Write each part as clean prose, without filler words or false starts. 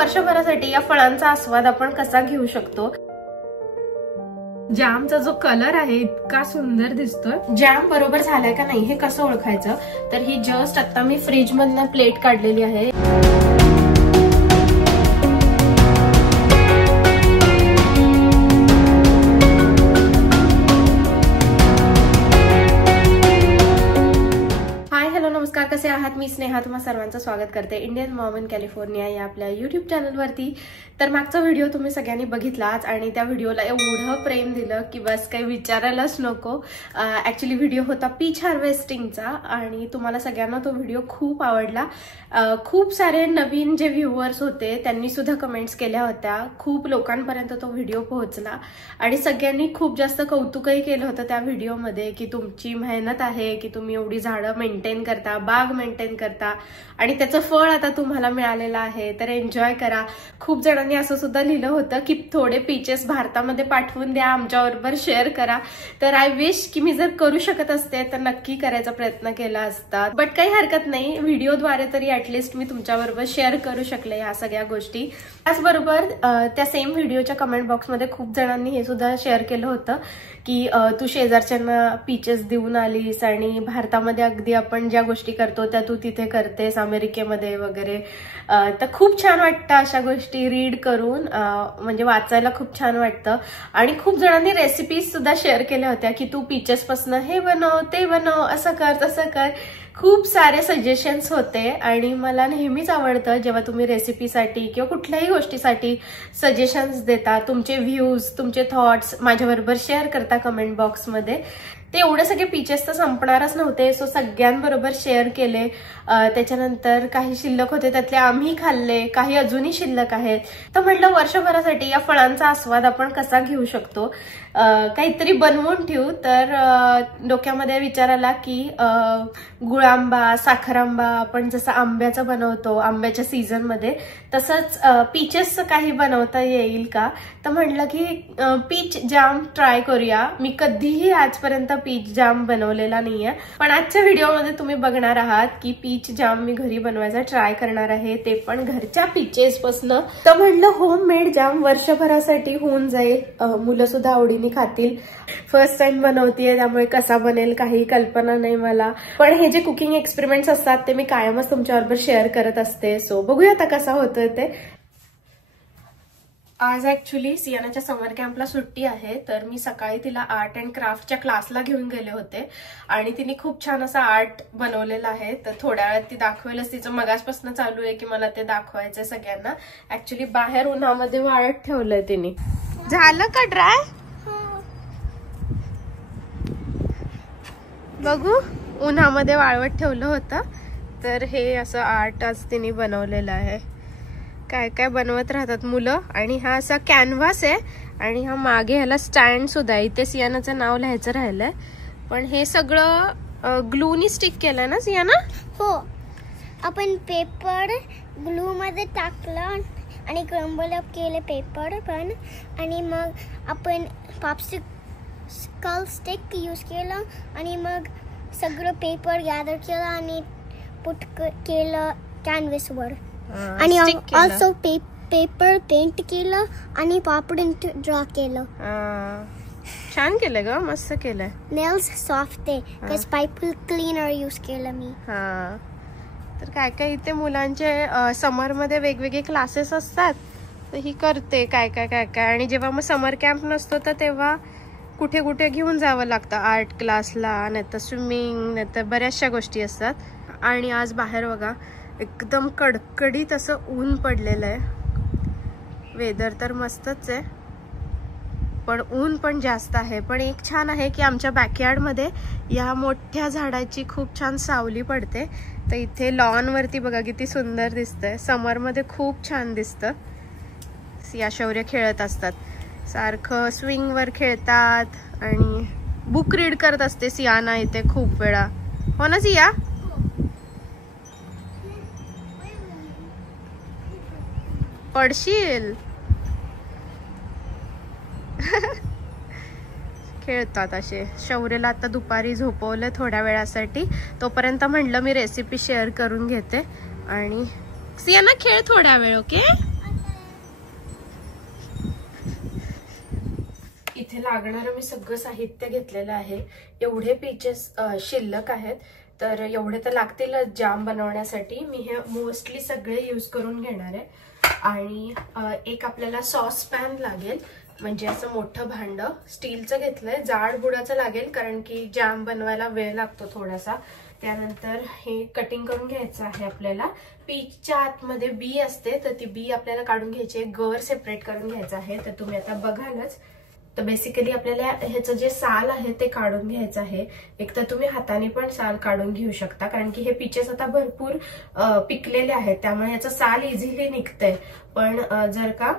वर्षभरासाठी या फळांचा आस्वाद आपण कसा घेऊ शकतो। जॅमचा जो कलर आहे इतका सुंदर दिसतोय। जॅम बरोबर झालाय का नाही हे कसं ओळखायचं, तर ही जस्ट आता मी फ्रीज मधनं प्लेट काढलेली आहे। नमस्कार, कसे आहात? मी स्नेहा तुम्हा सर्वांचं स्वागत करते इंडियन मॉम इन कॅलिफोर्निया या आपल्या यूट्यूब चॅनलवरती। तर मागचा व्हिडिओ तुम्ही सगळ्यांनी बघितलाच आणि त्या व्हिडिओला एवढं प्रेम दिलं की बस काही विचारायलाच नको। ऍक्च्युली व्हिडिओ होता पीच हार्वेस्टिंगचा आणि तुम्हाला सगळ्यांना तो व्हिडिओ खूप आवडला। खूप सारे नवीन जे व्ह्यूअर्स होते त्यांनी सुद्धा कमेंट्स केल्या होत्या, खूप लोकांपर्यंत तो व्हिडिओ पोहोचला आणि सगळ्यांनी खूप जास्त कौतुकही केलं होतं त्या व्हिडिओमध्ये की तुमची मेहनत आहे की तुम्ही एवढी झाडं मेंटेन करता, बाग मेंटेन करता आणि त्याचं फळ आता तुम्हाला मिळालेलं आहे, तर एन्जॉय करा। खूप जणांनी असं सुद्धा लिहिलं होतं की थोडे पीचेस भारतामध्ये पाठवून द्या, आमच्याबरोबर शेअर करा। तर आय विश की मी जर करू शकत असते तर नक्की करायचा प्रयत्न केला असता, बट काही हरकत नाही, व्हिडिओद्वारे तरी ऍटलिस्ट मी तुमच्याबरोबर शेअर करू शकले ह्या सगळ्या गोष्टी। त्याचबरोबर त्या सेम व्हिडिओच्या कमेंट बॉक्समध्ये खूप जणांनी हे सुद्धा शेअर केलं होतं की तू शेजारच्यांना पीचेस देऊन आलीस आणि भारतामध्ये अगदी आपण ज्या गोष्टी करतो त्या तू तिथे करतेस अमेरिकेमध्ये वगैरे। तर खूप छान वाटतं अशा गोष्टी रीड करून, म्हणजे वाचायला खूप छान वाटतं। आणि खूप जणांनी रेसिपीज सुद्धा शेअर केल्या होत्या की तू पीचेस पासून हे बनव ते बनव, असं कर तसं कर। खूप सारे सजेशन्स होते आणि मला नेहमीच आवडतं जेव्हा तुम्ही रेसिपीसाठी किंवा कुठल्याही गोष्टीसाठी सजेशन्स देता, तुमचे व्ह्यूज तुमचे थॉट्स माझ्याबरोबर शेअर करता कमेंट बॉक्समध्ये। ते एवढे सगळे पीचेस तर संपणारच नव्हते, सो सगळ्यांबरोबर शेअर केले। त्याच्यानंतर काही शिल्लक होते त्यातले आम्ही खाल्ले, काही अजूनही शिल्लक आहेत। तर म्हटलं वर्षभरासाठी या फळांचा आस्वाद आपण कसा घेऊ शकतो, काहीतरी बनवून ठेवू। तर डोक्यामध्ये विचार आला की गुळांबा, साखरांबा आपण जसं आंब्याचं बनवतो आंब्याच्या सीझन मध्ये, तसंच पीचेसचं काही बनवता येईल का। तर म्हटलं की पीच जाम ट्राय करूया। मी कधीही आजपर्यंत पीच जाम बनवलेला नाहीये, पण आजच्या व्हिडिओमध्ये तुम्ही बघणार आहात की पीच जाम मी घरी बनवायचा ट्राय करणार आहे, ते पण घरच्या पीचेस पासून। तर म्हटलं होम मेड जाम वर्षभरासाठी होऊन जाईल, मुलं सुद्धा आवडीने खातील। फर्स्ट टाइम बनवतीये त्यामुळे कसा बनेल काही कल्पना नाही मला, पण हे जे कुकिंग एक्सपेरिमेंट्स असतात ते मी कायमच तुमच्याबरोबर शेअर करत असते। सो बघूया आता कसं होतं ते। आज ऍक्च्युली सियानाच्या समर कॅम्पला सुट्टी आहे, तर मी सकाळी तिला आर्ट अँड क्राफ्टच्या क्लासला घेऊन गेले होते आणि तिने खूप छान असा आर्ट बनवलेला आहे। तर थोड्या वेळात ती दाखवेलच, तिचं मगासपासून चालू आहे की मला ते दाखवायचंय सगळ्यांना। ऍक्च्युली बाहेर उन्हामध्ये वाळत ठेवलंय तिने। झालं का ड्राय? बघू, उन्हामध्ये वाळवत ठेवलं होतं। तर हे असं आर्ट आज तिने बनवलेलं आहे। काय काय बनवत राहतात मुलं। आणि हा असा कॅनव्हास आहे आणि हा मागे ह्याला स्टँड सुद्धा आहे, इथे सियानाचं नाव लिहायचं राहिलंय। पण हे सगळं ग्लूनी स्टिक केलंय ना सियाना? हो, आपण पेपर ग्लू मध्ये टाकलं आणि क्रम्बल अप केले पेपर पण, आणि मग आपण पॉप्सिकल स्टिक यूज केलं आणि मग सगळं पेपर गॅदर केलं आणि पुट केलं कॅनव्हासवर आणि ऑल्सो पेपर पेंट केलं आणि पापड ड्रॉ केलं। छान केलं ग, मस्त केलंय। नेल्स सॉफ्ट आहे बिकॉज पाईपल क्लीनर यूज केलं मी। तर काय काय इथे मुलांचे समर मध्ये वेगवेगळे क्लासेस असतात, तर ही करते काय काय काय काय। आणि जेव्हा मग समर कॅम्प नसतो तर तेव्हा कुठे कुठे घेऊन जावं लागतं, आर्ट क्लासला, नाहीतर स्विमिंग, नाहीतर बऱ्याचशा गोष्टी असतात। आणि आज बाहेर बघा एकदम कडकडीत असं ऊन पडलेलं आहे। वेदर तर मस्तच आहे पण ऊन पण जास्त आहे। पण एक छान आहे की आमच्या बॅकयार्डमध्ये या मोठ्या झाडाची खूप छान सावली पडते, तर इथे लॉन वरती बघा किती सुंदर दिसतंय। समरमध्ये खूप छान दिसतं। सिया शौर्य खेळत असतात, सारखं स्विंग वर खेळतात आणि बुक रीड करत असते सियाना इथे खूप वेळा, हो ना सिया? पडशील। खेळतात असे। शौर्यला आता दुपारी झोपवलं थोड्या वेळासाठी, तोपर्यंत म्हणलं मी रेसिपी शेअर करून घेते आणि सियाना खेळ थोडा वेळ, ओके? इथे लागणारं मी सगळं साहित्य घेतलेलं आहे. एवढे पीचेस शिल्लक आहेत, तर एवढे तर लागतीलच जाम बनवण्यासाठी. मी हे मोस्टली सगळे यूज करून घेणार आहे. आणि एक आपल्याला सॉस पॅन लागेल, म्हणजे असं मोठं भांड स्टीलचं घेतलंय. जाड बुडाचं लागेल कारण की जाम बनवायला वेळ लागतो थोडासा. त्यानंतर हे कटिंग करून घ्यायचं आहे आपल्याला. पीचच्या आतमध्ये बी असते, तर ती बी आपल्याला काढून घ्यायची, गर सेपरेट करून घ्यायचं आहे. तर तुम्ही आता बघालच. तर बेसिकली आपल्याला ह्याचं जे साल आहे ते काढून घ्यायचं आहे. एक तर तुम्ही हाताने पण साल काढून घेऊ शकता, कारण की हे पीचेस आता भरपूर पिकलेले आहेत, त्यामुळे याचं साल इझिली निघतंय. पण जर का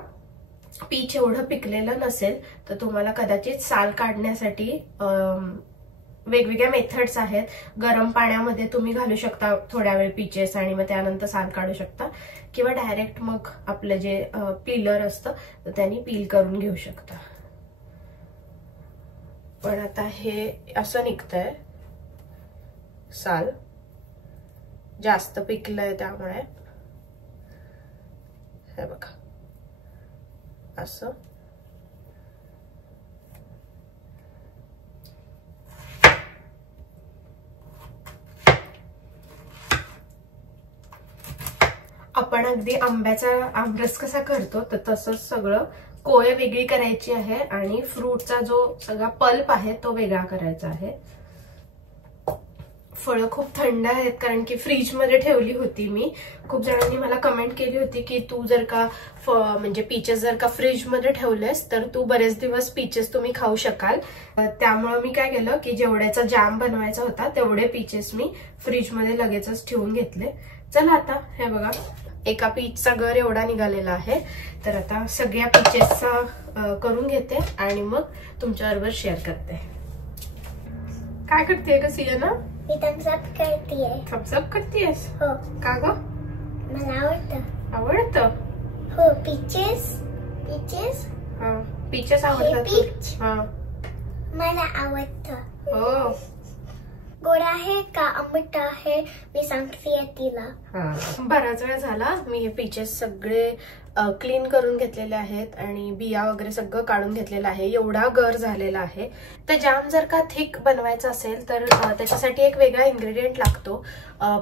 पीच एवढं पिकलेलं नसेल तर तुम्हाला कदाचित साल काढण्यासाठी वेगवेगळ्या मेथड्स आहेत. गरम पाण्यामध्ये तुम्ही घालू शकता थोड्या वेळ पीचेस आणि मग त्यानंतर साल काढू शकता, किंवा डायरेक्ट मग आपलं जे पिलर असतं तर त्यांनी पील करून घेऊ शकता. पण आता हे असं निघतंय साल, जास्त पिकलंय त्यामुळे. हे बघा असं. आपण अगदी आंब्याचा आमरस कसा करतो तर तसंच सगळं कोय वेगळी करायची आहे आणि फ्रूटचा जो सगळा पल्प आहे तो वेगळा करायचा आहे. फळं खूप थंड आहेत कारण की फ्रीज मध्ये ठेवली होती मी. खूप जणांनी मला कमेंट केली होती की तू जर का म्हणजे पीचेस जर का फ्रीज मध्ये ठेवलेस तर तू बरेच दिवस पीचेस तुम्ही खाऊ शकाल. त्यामुळे मी काय केलं की जेवढ्याचा जाम बनवायचा होता तेवढे पीचेस मी फ्रीज मध्ये लगेचच ठेवून घेतले. चला आता हे बघा, एका पीचचा गर एवढा निघालेला आहे. तर आता सगळ्या पीचेसचा करून घेते आणि मग तुमच्याबरोबर शेअर करते. काय करते का सियाना? मी थम्सअप करते. थम्सअप करतेस? हो. का ग? मला आवडतं. आवडतं? हो. पीचेस पीचेस हा, पीचेस आवडतात. पीच हा, मला आवडतं. हो. गोड आहे का आंबट आहे मी सांगते तिला. बराच वेळ झाला मी हे पीचेस सगळे क्लीन करून घेतलेले आहेत आणि बिया वगैरे सगळं काढून घेतलेलं आहे. एवढा गर झालेला आहे. तर जाम जर का थिक बनवायचा असेल तर त्याच्यासाठी एक वेगळा इन्ग्रेडियंट लागतो,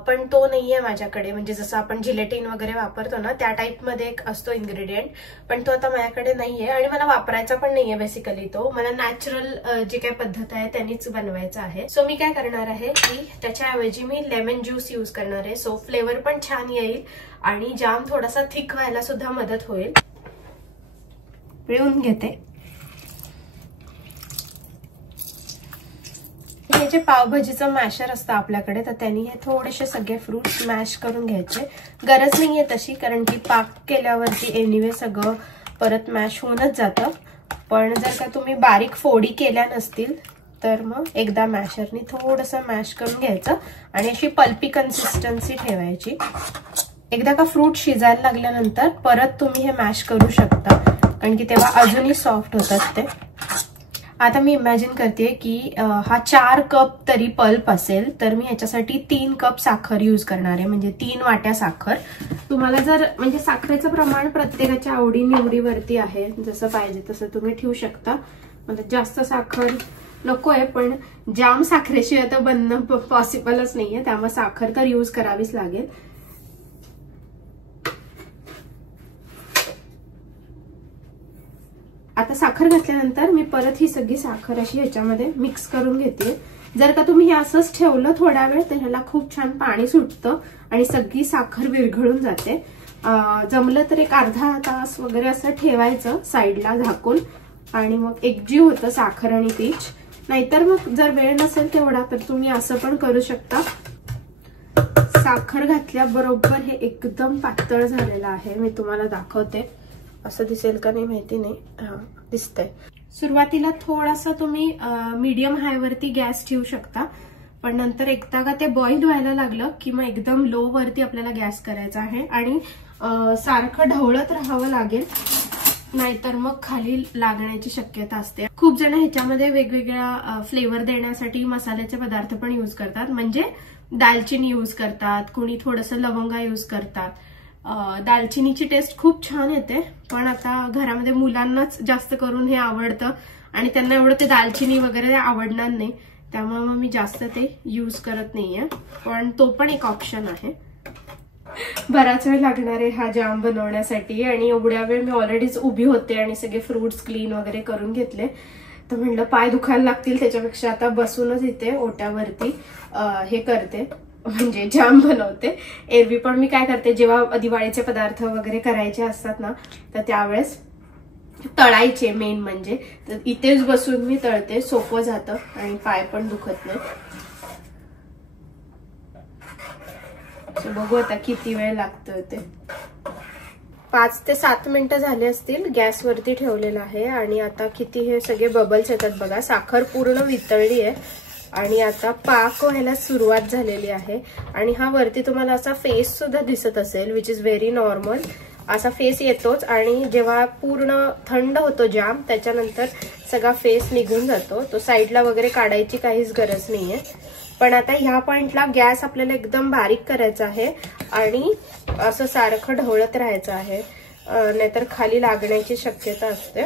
पण तो नाहीये माझ्याकडे. म्हणजे जसं आपण जिलेटिन वगैरे वापरतो ना त्या टाइप मध्ये एक असतो इन्ग्रेडियंट, पण तो आता माझ्याकडे नाहीये आणि मला वापरायचा पण नाहीये. बेसिकली तो मला नॅचरल जी काही पद्धत आहे त्यांनीच बनवायचा आहे. सो मी काय करणार आहे की त्याच्याऐवजी मी लेमन ज्यूस यूज करणार आहे. सो फ्लेवर पण छान येईल आणि जाम थोडासा थिक व्हायला सुद्धा मदत होईल. पिळून घेते. हे जे पावभाजीचं मॅशर असतं आपल्याकडे तर त्यांनी हे थोडेसे सगळे फ्रूट मॅश करून घ्यायचे. गरज नाहीये तशी, कारण की पाक केल्यावरती एनिवे सगळं परत मॅश होऊनच जातं. पण जर का तुम्ही बारीक फोडी केल्या नसतील तर मग एकदा मॅशरनी थोडंसं मॅश करून घ्यायचं आणि अशी पल्पी कन्सिस्टन्सी ठेवायची. एकदा का फ्रूट शिजायला लागल्यानंतर परत तुम्ही हे मॅश करू शकता, कारण की तेव्हा अजूनही सॉफ्ट होतात ते. आता मी इमॅजिन करते की हा 4 कप तरी पल्प असेल, तर मी याच्यासाठी 3 कप साखर यूज करणार आहे, म्हणजे 3 वाट्या साखर. तुम्हाला जर म्हणजे साखरेचं प्रमाण प्रत्येकाच्या आवडी निवडीवरती आहे, जसं पाहिजे तसं तुम्ही ठेवू शकता. मला जास्त साखर नकोय, पण जाम साखरेशिवाय आता बनणं पॉसिबलच नाहीये, त्यामुळे साखर तर यूज करावीच लागेल. आता साखर घातल्यानंतर मी परत ही सगळी साखर अशी ह्याच्यामध्ये मिक्स करून घेते. जर का तुम्ही हे असंच ठेवलं थोडा वेळ तर ह्याला खूप छान पाणी सुटतं आणि सगळी साखर विरघळून जाते. जमलं तर एक अर्धा तास वगैरे असं ठेवायचं साईडला झाकून, आणि मग एकजीव होतं साखर आणि पीच. नाहीतर मग जर वेळ नसेल तेवढा तर तुम्ही असं पण करू शकता. साखर घातल्याबरोबर हे एकदम पातळ झालेलं आहे. मी तुम्हाला दाखवते, असं दिसेल का नाही माहिती नाही. हा, दिसतंय. सुरुवातीला थोडासा तुम्ही मीडियम हाय वरती गॅस ठेवू शकता, पण नंतर एकदा का ते बॉईल व्हायला लागलं की मग एकदम लो वरती आपल्याला गॅस करायचा आहे आणि सारखं ढवळत राहावं लागेल, नाहीतर मग खाली लागण्याची शक्यता असते. खूप जण ह्याच्यामध्ये वेगवेगळ्या फ्लेवर देण्यासाठी मसाल्याचे पदार्थ पण यूज करतात, म्हणजे दालचिनी यूज करतात, कोणी थोडंसं लवंगा यूज करतात. दालचिनीची टेस्ट खूप छान येते, पण आता घरामध्ये मुलांनाच जास्त करून हे आवडतं आणि त्यांना एवढं ते दालचिनी वगैरे आवडणार नाही, त्यामुळे मग मी जास्त ते यूज करत नाहीये, पण तो पण एक ऑप्शन आहे. बराच वेळ लागणार आहे हा जाम बनवण्यासाठी आणि एवढ्या वेळ मी ऑलरेडीच उभी होते आणि सगळे फ्रुट्स क्लीन वगैरे करून घेतले. तर म्हणलं पाय दुखायला लागतील त्याच्यापेक्षा आता बसूनच इथे ओट्यावरती हे करते, म्हणजे जाम बनवते. एरवी पण मी काय करते, जेव्हा दिवाळीचे पदार्थ वगैरे करायचे असतात ना, तर त्यावेळेस तळायचे मेन म्हणजे, तर इथेच बसून मी तळते, सोपं जातं आणि पाय पण दुखत नाही. बघू आता किती वेळ लागतोय ते. 5 ते 7 मिनिटं झाले असतील गॅसवरती ठेवलेलं आहे आणि आता किती हे सगळे बबल्स येतात बघा. साखर पूर्ण वितळली आहे आणि आता पाक व्हायला सुरुवात झालेली आहे. आणि हा वरती तुम्हाला असा फेस सुद्धा दिसत असेल, विच इज व्हेरी नॉर्मल. असा फेस येतोच आणि जेव्हा पूर्ण थंड होतो जाम त्याच्यानंतर सगळा फेस निघून जातो. तो साईडला वगैरे काढायची काहीच गरज नाहीये. पण आता ह्या पॉइंटला गॅस आपल्याला एकदम बारीक करायचा आहे आणि असं सारखं ढवळत राहायचं आहे, नाहीतर खाली लागण्याची शक्यता असते.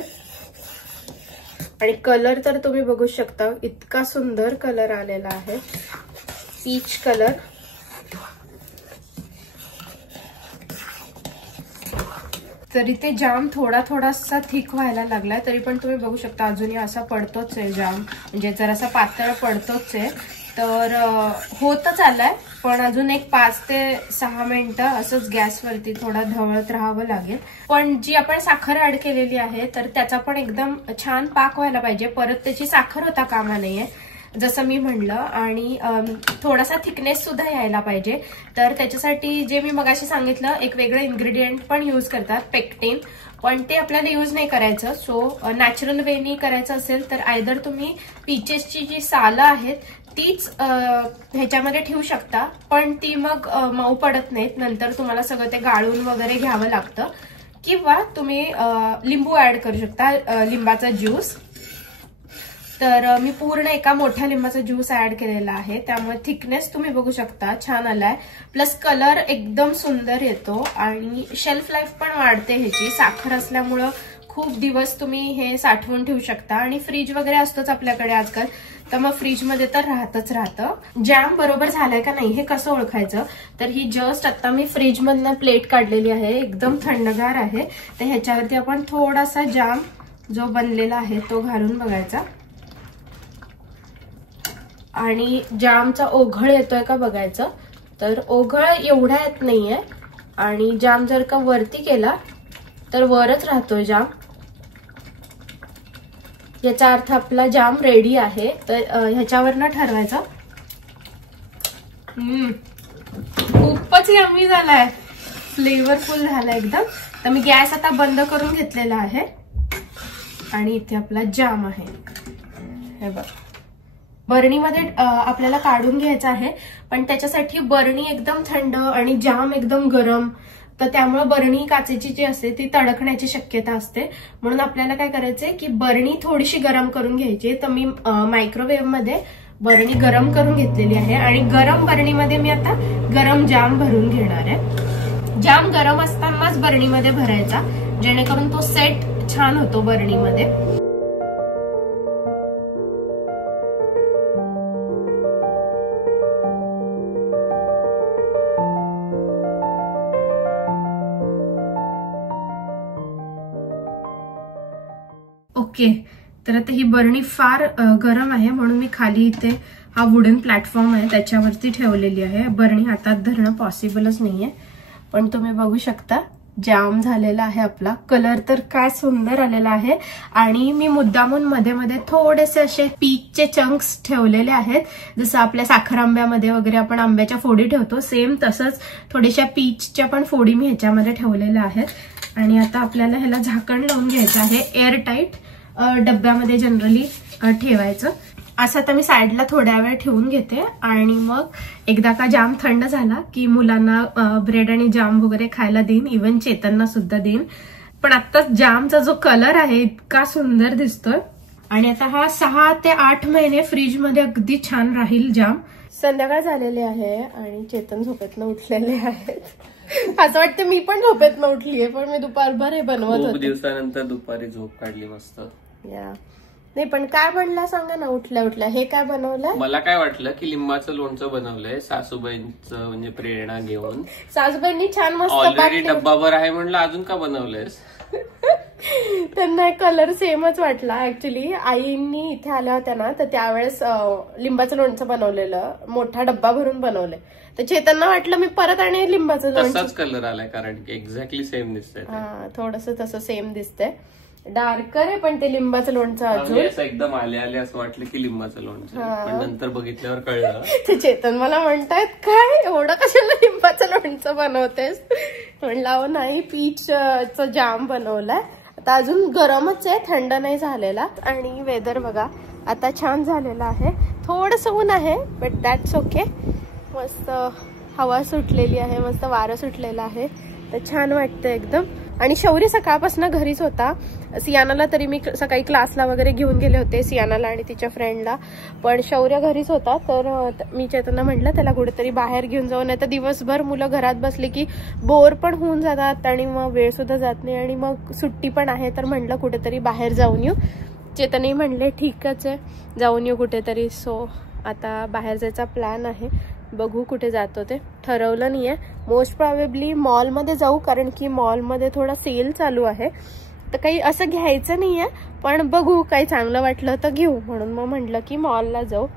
आणि कलर तर तुम्ही बघू शकता, इतका सुंदर कलर आलेला आहे, पीच कलर. तरी ते जाम थोडासा थिक व्हायला लागलाय, तरी पण तुम्ही बघू शकता अजूनही असा पडतोच आहे जाम, म्हणजे जरासा पातळ पडतोच आहे. तर होतच आलाय, पण अजून एक 5 ते 6 मिनिटं असंच गॅसवरती थोडा ढवळत राहावं लागेल. पण जी आपण साखर ऍड केलेली आहे तर त्याचा पण एकदम छान पाक व्हायला पाहिजे, परत त्याची साखर होता कामा नाहीये जसं मी म्हणलं. आणि थोडासा थिकनेस सुद्धा यायला पाहिजे. तर त्याच्यासाठी जे मी मगाशी सांगितलं एक वेगळं इन्ग्रेडियंट पण यूज करतात, पेक्टिन, पण ते आपल्याला यूज नाही करायचं. सो नॅचरल वेनी करायचं असेल तर आयदर तुम्ही पीचेसची जी सालं आहेत तीच ह्याच्यामध्ये ठेवू शकता, पण ती मग मऊ पडत नाहीत, नंतर तुम्हाला सगळं ते गाळून वगैरे घ्यावं लागतं. किंवा तुम्ही लिंबू ऍड करू शकता, लिंबाचा ज्यूस. तर मी पूर्ण एका मोठ्या लिंबाचा ज्यूस ऍड केलेला आहे, त्यामुळे थिकनेस तुम्ही बघू शकता छान आलाय, प्लस कलर एकदम सुंदर येतो आणि शेल्फ लाईफ पण वाढते ह्याची. साखर असल्यामुळं खूप दिवस तुम्ही हे साठवून ठेवू शकता आणि फ्रीज वगैरे असतोच आपल्याकडे आजकाल, तर मग फ्रीजमध्ये तर राहतच राहतं. जॅम बरोबर झालाय का नाही हे कसं ओळखायचं, तर ही जस्ट आता मी फ्रीजमधनं प्लेट काढलेली आहे, एकदम थंडगार आहे. तर ह्याच्यावरती आपण थोडासा जाम जो बनलेला आहे तो घालून बघायचा आणि जामचा ओघळ येतोय का बघायचं. तर ओघळ एवढा येत नाहीये आणि जाम जर का वरती केला तर वरच राहतोय जाम, याचा अर्थ आपला जाम रेडी आहे. तर ह्याच्यावरनं ठरवायचं. खूपच यम्मी झालाय, फ्लेवरफुल झालाय एकदम. तर मी गॅस आता बंद करून घेतलेला आहे आणि इथे आपला जाम आहे. हे बघ, बरणीमध्ये आपल्याला काढून घ्यायचं आहे, पण त्याच्यासाठी बरणी एकदम थंड आणि जाम एकदम गरम, तर त्यामुळे बरणी काचेची जी असते ती तडकण्याची शक्यता असते. म्हणून आपल्याला काय करायचंय की बरणी थोडीशी गरम करून घ्यायची. तर मी मायक्रोवेव्ह मध्ये बरणी गरम करून घेतलेली आहे आणि गरम बरणीमध्ये मी आता गरम जाम भरून घेणार आहे. जाम गरम असतानाच बरणीमध्ये भरायचा, जेणेकरून तो सेट छान होतो बरणीमध्ये. ओके, तर आता ही बरणी फार गरम आहे म्हणून मी खाली इथे हा वुडन प्लॅटफॉर्म आहे त्याच्यावरती ठेवलेली आहे. बरणी हातात धरणं पॉसिबलच नाहीये, पण तुम्ही बघू शकता जाम झालेला आहे आपला. कलर तर काय सुंदर आलेला आहे आणि मी मुद्दामून मध्ये मध्ये थोडेसे असे पीचचे चंक्स ठेवलेले आहेत, जसं आपल्या साखर आंब्यामध्ये वगैरे आपण आंब्याच्या फोडी ठेवतो, सेम तसंच थोड्याशा पीचच्या पण फोडी मी ह्याच्यामध्ये ठेवलेल्या आहेत. आणि आता आपल्याला ह्याला झाकण लावून घ्यायचं आहे, एअर टाईट डब्यामध्ये जनरली ठेवायचं. असं आता मी साईडला थोड्या वेळ ठेवून घेते आणि मग एकदा का जाम थंड झाला की मुलांना ब्रेड आणि जाम वगैरे खायला देईन, इव्हन चेतनना सुद्धा देईन. पण आत्ताच जामचा जो कलर आहे इतका सुंदर दिसतोय आणि आता हा 6 ते 8 महिने फ्रीजमध्ये अगदी छान राहील जाम. संध्याकाळ झालेली आहे आणि चेतन झोपेतनं उठलेले आहेत. असं वाटतं मी पण झोपेतनं उठलीये, पण मी दुपारभर हे बनवत होते. खूप दिवसानंतर दुपारी झोप काढली मस्त. या नाही पण काय बनला सांगा ना उठल्या उठल्या. हे काय बनवलंय? मला काय वाटलं की लिंबाचं लोणचं बनवलंय सासूबाईंचं म्हणजे प्रेरणा घेऊन. सासूबाईंनी छान मस्त ऑलरेडी डब्बाभर आहे म्हणलं अजून का बनवलंयस? त्यांना कलर सेमच वाटला. ऍक्च्युली आईंनी इथे आल्या होत्या ना तर त्यावेळेस लिंबाचं लोणचं बनवलेलं, मोठा डब्बा भरून बनवलंय. तर चेतनना वाटलं मी परत आणि लिंबाचं लोणचं. तसाच कलर आलाय कारण की एक्झॅक्टली सेम दिसतंय. हा थोडस तसं सेम दिसतंय. डार्कर आहे पण ते लिंबाचं लोणचं अजून एकदम आले असं वाटलं की लिंबाचं लोणचं, पण नंतर बघितल्यावर कळलं. ते चेतन मला म्हणतायत काय एवढं कशाला लिंबाचं लोणचं बनवतेस. म्हणलं अहो नाही, पीचचं जाम बनवलाय. आता अजून गरमच आहे, थंड नाही झालेला. आणि वेदर बघा आता छान झालेला आहे. थोडंसं ऊन आहे बट दॅट्स ओके. मस्त हवा सुटलेली आहे, मस्त वारं सुटलेलं आहे, तर छान वाटतं एकदम. आणि शौर्य सकाळपासून घरीच होता. सियानाला तरी मी सकाळी क्लासला वगैरे घेऊन गेले होते, सियानाला आणि तिच्या फ्रेंडला, पण शौर्य घरीच होता. तर मी चेतनला म्हटलं त्याला कुठेतरी बाहेर घेऊन जाऊ, नाही तर दिवसभर मुलं घरात बसली की बोर पण होऊन जातात आणि मग वेळ सुद्धा जात नाही आणि मग सुट्टी पण आहे. तर म्हटलं कुठेतरी बाहेर जाऊन येऊ. चेतनही म्हणले ठीकच आहे जाऊन येऊ कुठेतरी. सो आता बाहेर जायचा प्लॅन आहे, बघू कुठे जातो ते ठरवलं नाहीये. मोस्ट प्रॉबेबली मॉलमध्ये जाऊ कारण की मॉलमध्ये थोडा सेल चालू आहे. तर काही असं घ्यायचं नाहीये पण बघू काही चांगलं वाटलं तर घेऊ, म्हणून मग म्हटलं की मॉलला जाऊ.